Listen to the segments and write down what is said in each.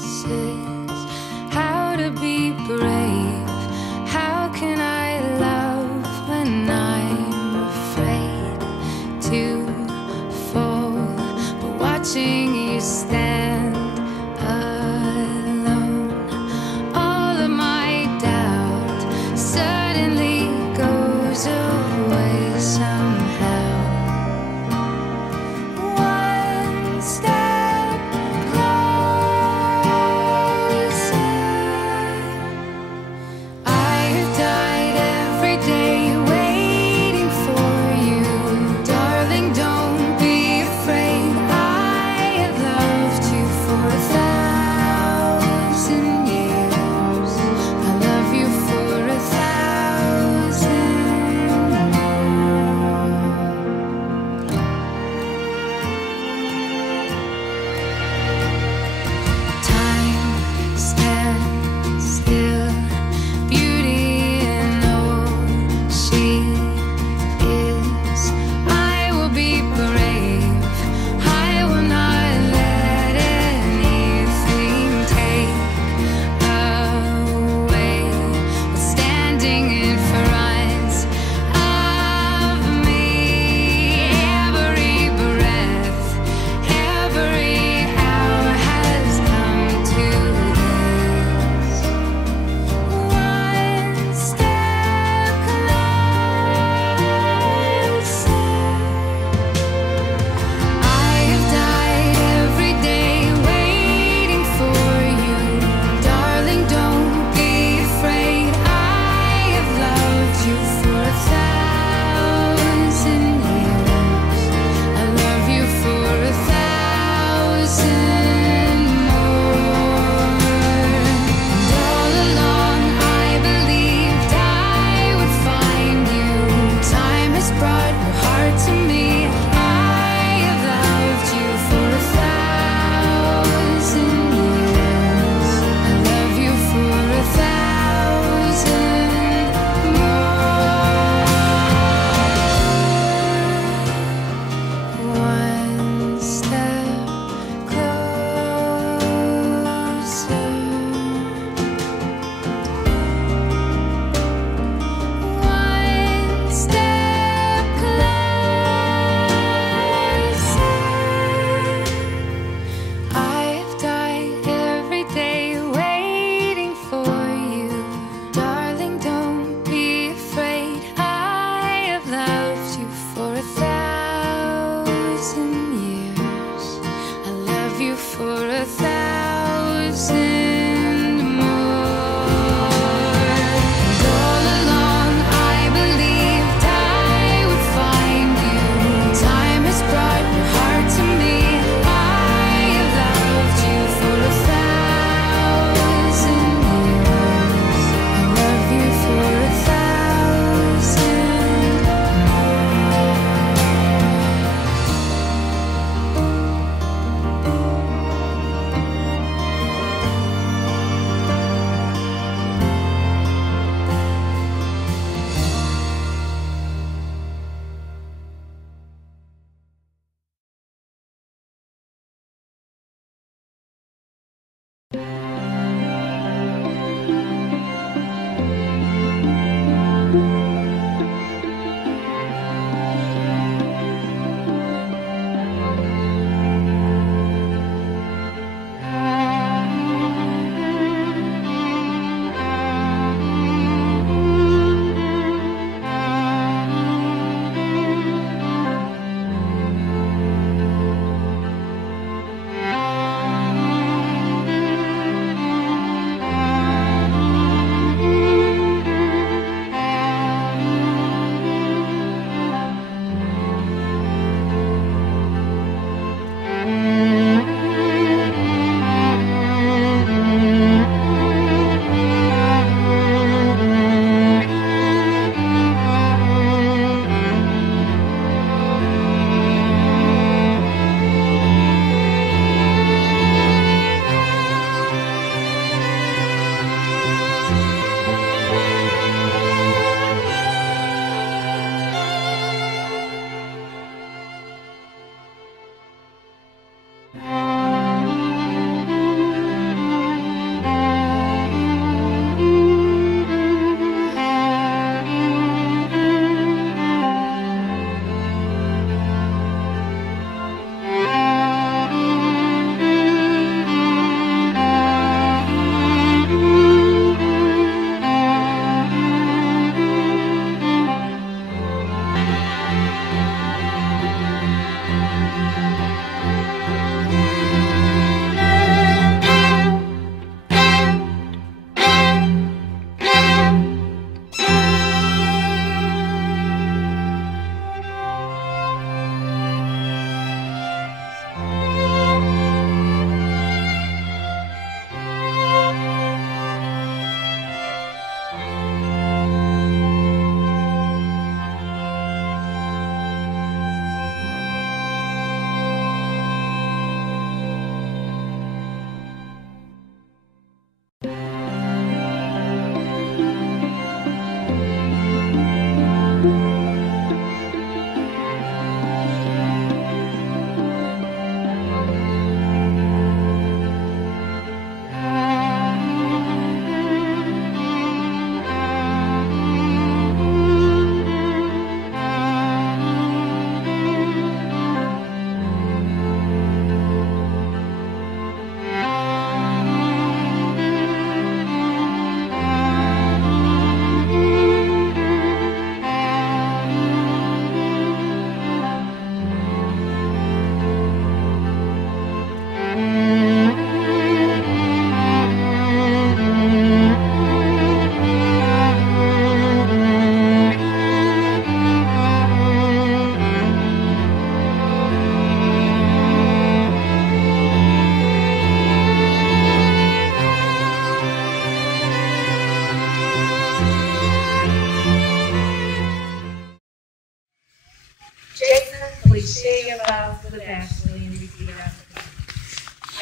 promises, how to be brave. How can I love when I'm afraid to fall? But watching you stand alone, all of my doubt suddenly goes away somehow. One step closer. I've died every day waiting for you. Darling, don't be afraid. I have loved you for 1,000 years. I love you for 1,000 more. Time stands still, beauty in all she is. I will be brave. I will not let anything take away what's standing in front of me. Every breath, every hour has come to this. One step closer. I have died every day waiting for you. Darling, don't be afraid. I have loved you for 1,000 years. I love you for 1,000 more. And all along I believed I would find you. Time has brought your heart to me. I have loved you for 1,000 years. I love you for 1,000 more. One step closer. One step closer. I've died every day waiting for you. Darling, don't be afraid. I have loved you for 1,000 years. I love you for 1,000 more. And all along I believed I would find you. Time has brought your heart to me. I have loved you for 1,000 years. I love you for 1,000 more. 1,000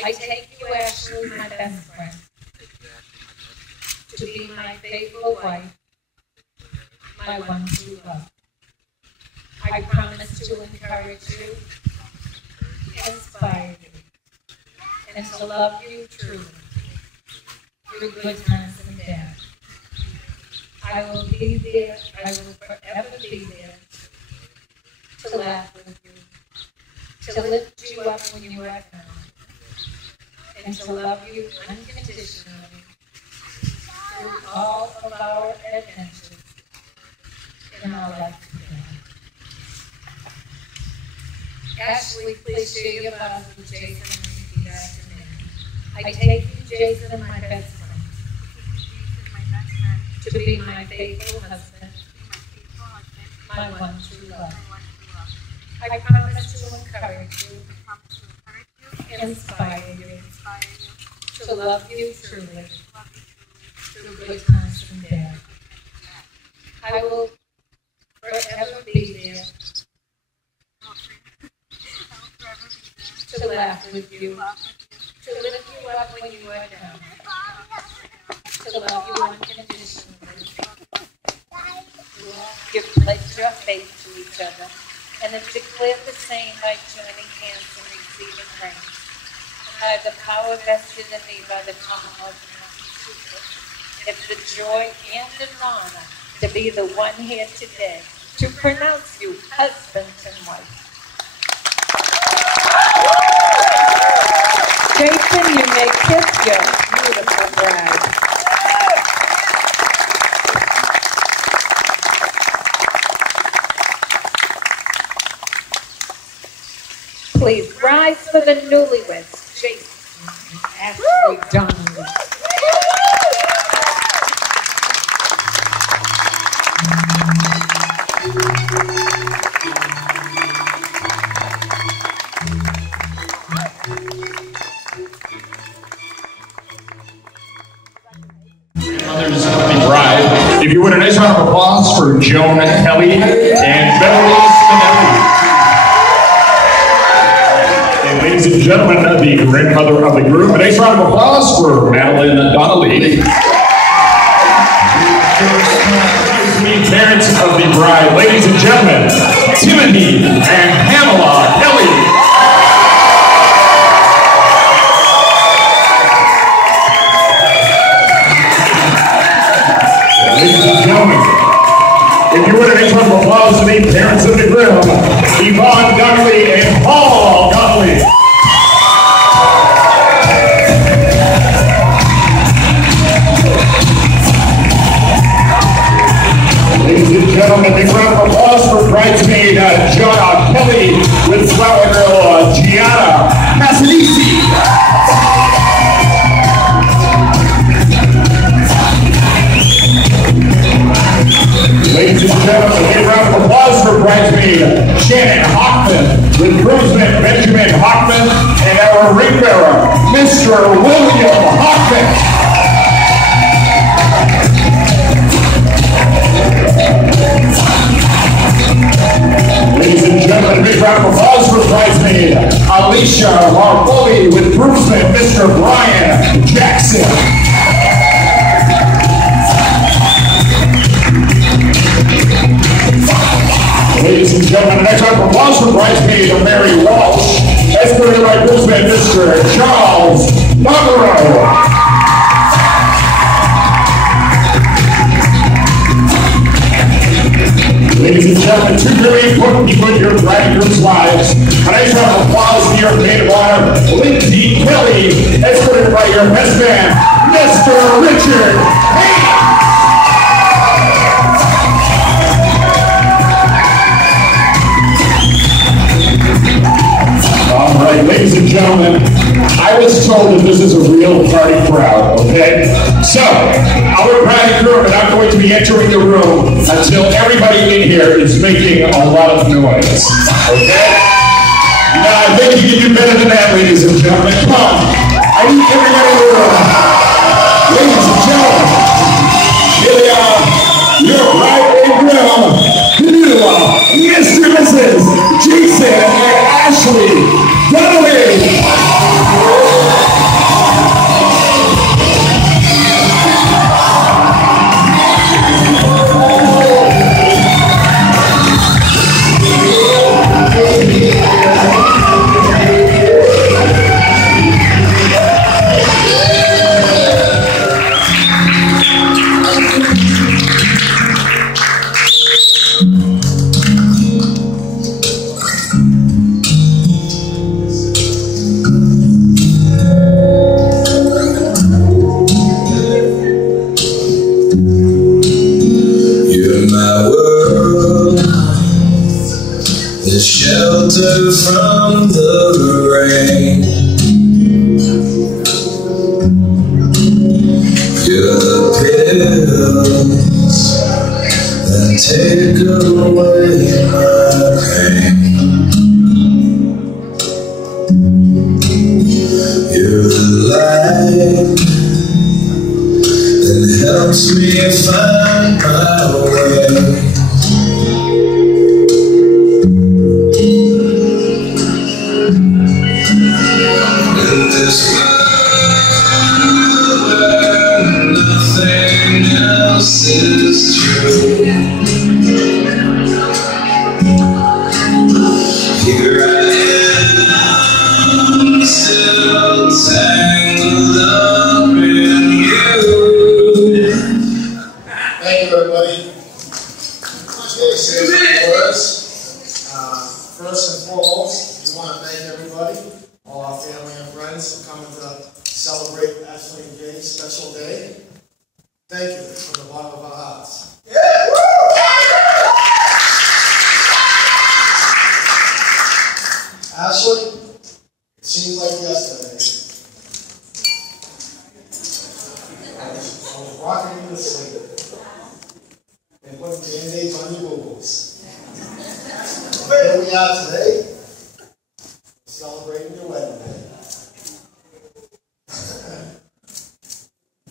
I take you, Ashley, my best friend, to be my faithful wife, my one true love. I promise to encourage you, inspire you, and to love you truly, through good times and bad. I will be there, I will forever be there, to laugh with you, to lift you up when you are down, and to love you unconditionally through all of our adventures in our life together. Ashley, please share your vows with Jason and repeat after me. I take you, Jason, my best friend, to be my faithful husband, my one true love. I promise to encourage you, inspire you, to love you truly, through good times and bad. I will forever be there, to laugh with you, to lift you up when you are down, to love you unconditionally. You pledge your faith to each other, and then declare the same by joining hands and receiving rings. And by the power vested in me by the Commonwealth of Massachusetts, it's the joy and an honor to be the one here today to pronounce you husband and wife. Jason, you may kiss your beautiful bride. Please rise for the newlyweds, Jason and Ashley Donnelly. If you would, a nice round of applause for Joan Kelly and Donnelly. And ladies and gentlemen, the grandmother of the group, a nice round of applause for Madeline Donnelly. The parents of the bride, ladies and gentlemen, Timothy and Pamela Kelly. Ladies and gentlemen, if you would, a nice round of applause to the parents of the groom, Yvonne Donnelly and Paul Donnelly. Ladies and gentlemen, a big round of applause for bridesmaid Jonna Kelly with flower girl Gianna Masalisi. Ladies and gentlemen, a big round of applause for bridesmaid Shannon Hockman with groomsman Benjamin Hockman and our ring bearer, Mr. William Hockman. Ladies and gentlemen, a big round of applause for bridesmaid Alicia Marpoli with groomsman Mr. Brian Jackson. Ladies and gentlemen, a next round of applause for bridesmaid Mary Walsh, escorted by groomsman Mr. Charles Barbaro. Ladies and gentlemen, two very important people in your bride and groom's lives. A nice round of applause to your maid of honor, Lindsay Kelly, escorted by your best man, Mr. Richard Hayes. All right, ladies and gentlemen, I was told that this is a real party crowd, okay? So, our bride and groom are not going to be entering the room until everybody in here is making a lot of noise, okay? Now, I think you can do better than that, ladies and gentlemen. Come on, I need everybody in the room. Ladies and gentlemen, here they are, your bride and groom, Mr. and Mrs. Jason and Ashley Donnelly. shelter from the rain. You're the pills that take away my pain. You're the light that helps me find my way. In this world where nothing else is true, here I am, still tangled up in you. Thank you, everybody. Okay, say some words. First and foremost, we want to thank everybody, all our family and friends for coming to celebrate Ashley and Jay's special day. Thank you from the bottom of our hearts. Ashley, it seems like yesterday. I was rocking you to sleep and putting Band-Aids on your boo-boos. Here we are today, celebrating your wedding day.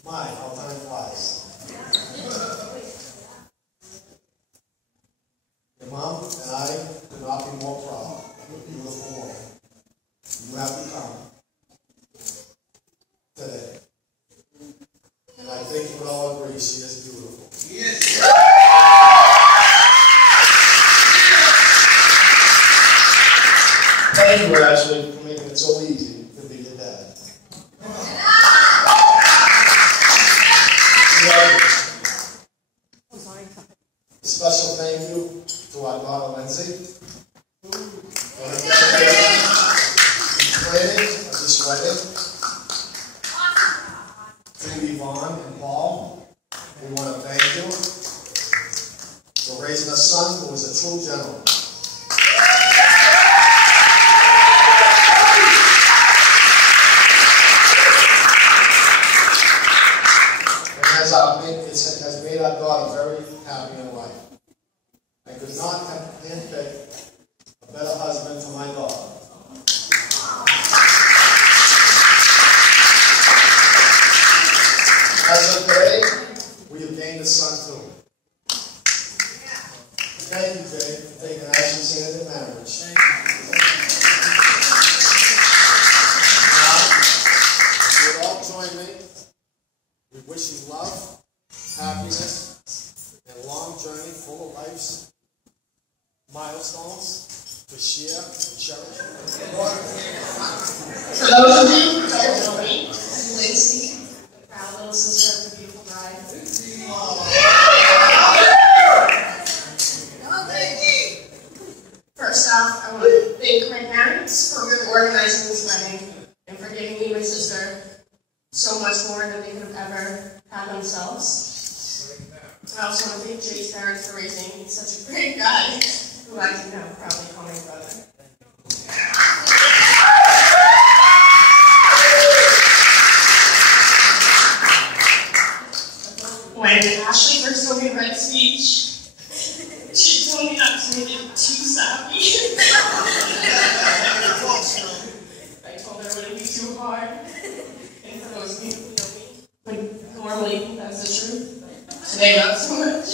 My, how time flies. Your mom and I could not be more proud of a beautiful woman you have become today. And I think we all agree she is beautiful. Yes. Thank you, Ashley, for making it so easy to be your dad. A special thank you to our daughter, Lindsay, for her dedication and planning of this wedding. To Yvonne and Paul, we want to thank you for raising a son who is a true gentleman. Has made our daughter very happy in life. I could not have handpicked a better husband for my daughter. As of today, we have gained a son too. Thank you, Jay, for taking Ashley's hand in marriage. Now, you all join me. We wish you love, happiness, and a long journey full of life's milestones to share and cherish. For those of you who don't know me, I'm Lindsay, the proud little sister of the beautiful bride. First off, I want to thank my parents for organizing this wedding and for giving me my sister so much more than they could have ever had themselves. I also want to thank Jay's parents for raising such a great guy, who I can now proudly call my brother. When Ashley first told me to write a speech, she told me not to make it too sappy. I told her it wouldn't be too hard. And for those of you who know me, would normally think that's the truth. Today, not so much.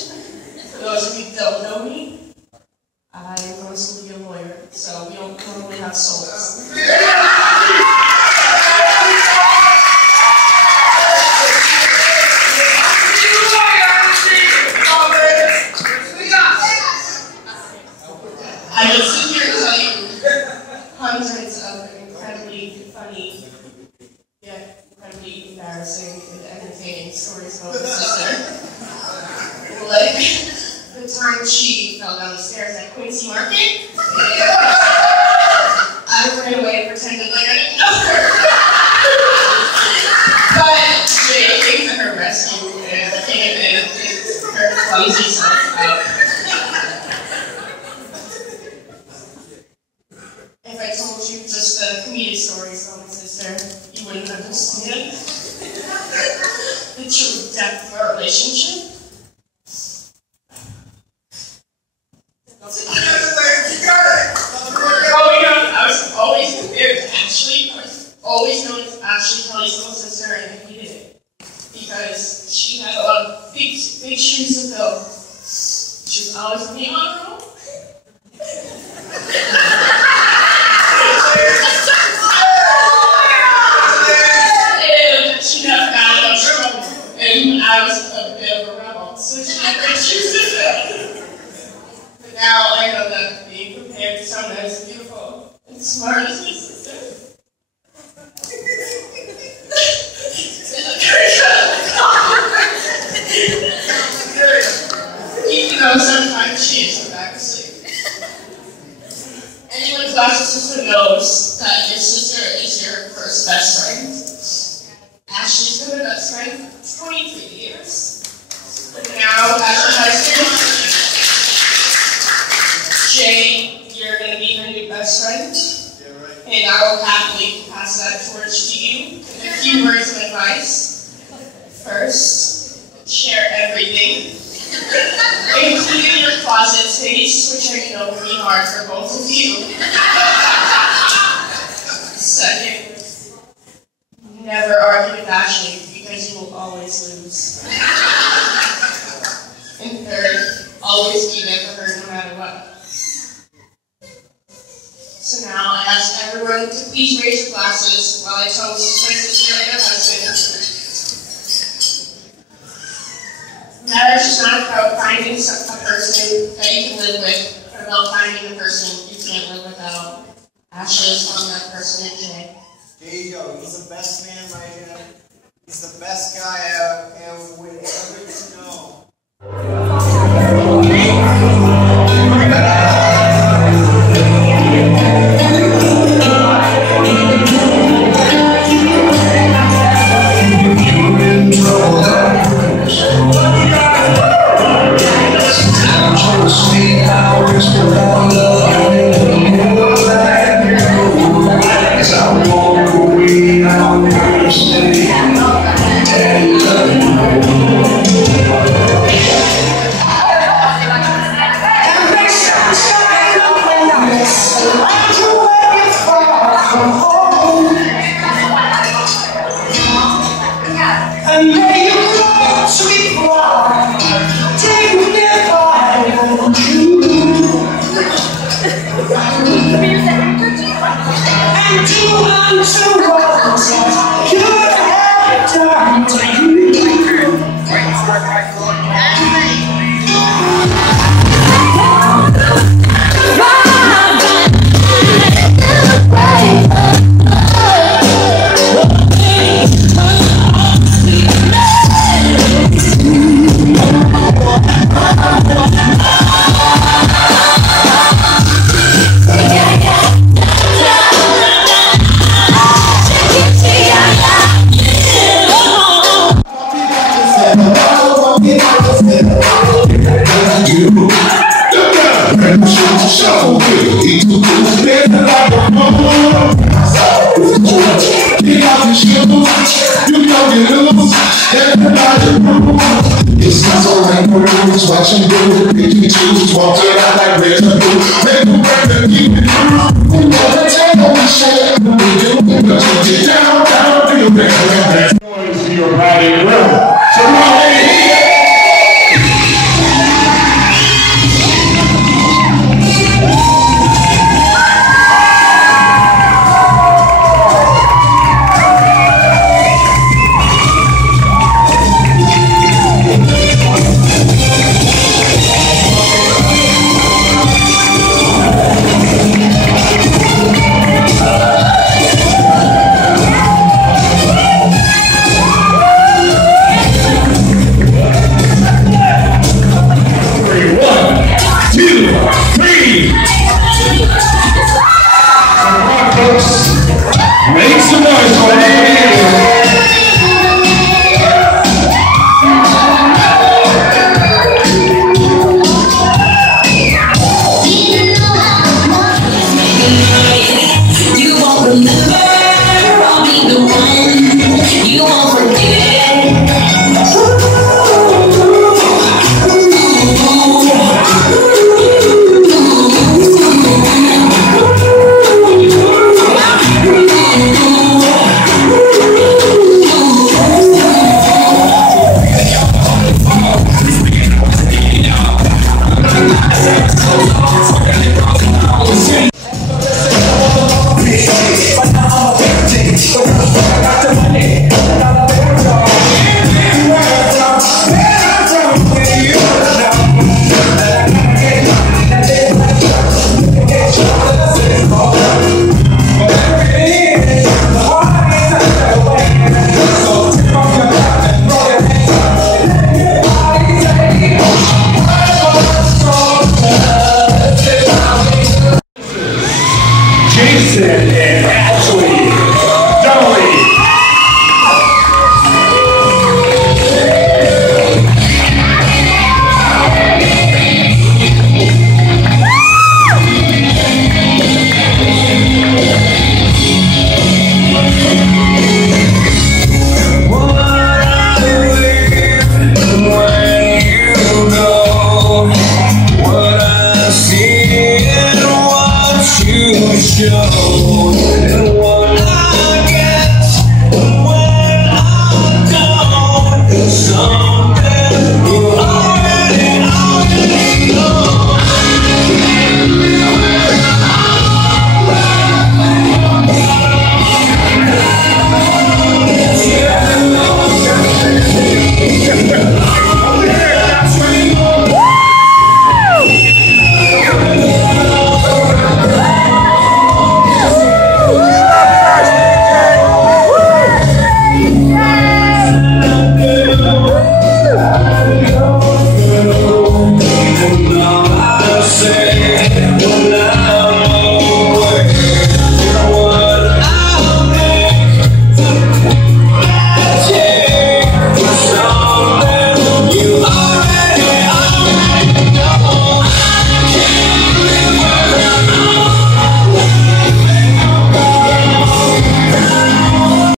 For those of you who don't know me, I am going to be a lawyer, so we don't normally have souls. I will sit here and tell you hundreds of incredibly funny, yet incredibly embarrassing and entertaining stories about my sister. Like the time she fell down the stairs at Quincy Market. I ran away and pretended like I didn't know her. But Jay came to her rescue and came in her clumsy self out. stories about my sister, you wouldn't understand the true depth of our relationship. Growing up, I was always compared to Ashley. I was always known as Ashley, Kelly's little sister, and I hated it because she had a lot of big shoes to fill. She was always being on her own. And she never got out of trouble, and I was a bit of a rebel, so she had big shoes to fill. But now I know that being compared to someone as beautiful and smart as my sister. Even though sometimes she is a back asleep. Anyone who has a sister knows that your sister is your first best friend. Ashley's been my best friend for 23 years. But now Ashley has Jay, you're going to be her new best friend. Yeah, right. And I will happily pass that torch to you. A few words of advice. First, share everything, including your closet space, which I know will be hard for both of you. Second, never argue with Ashley because you will always lose. And third, always be there for her no matter what. So now I ask everyone to please raise your glasses while I toast my sister and her husband. Marriage is not about finding a person that you can live with, but about finding a person you can't live without. Ashley is found that person in Jay. There you go. He's the best man right here. He's the best guy I would ever to know. It's not so like no rules, watching good, pick and choose, walking out like red and blue. Make the break and keep it through. We never take on the shit, we do, because we get down, feel bad. Noise to your body room.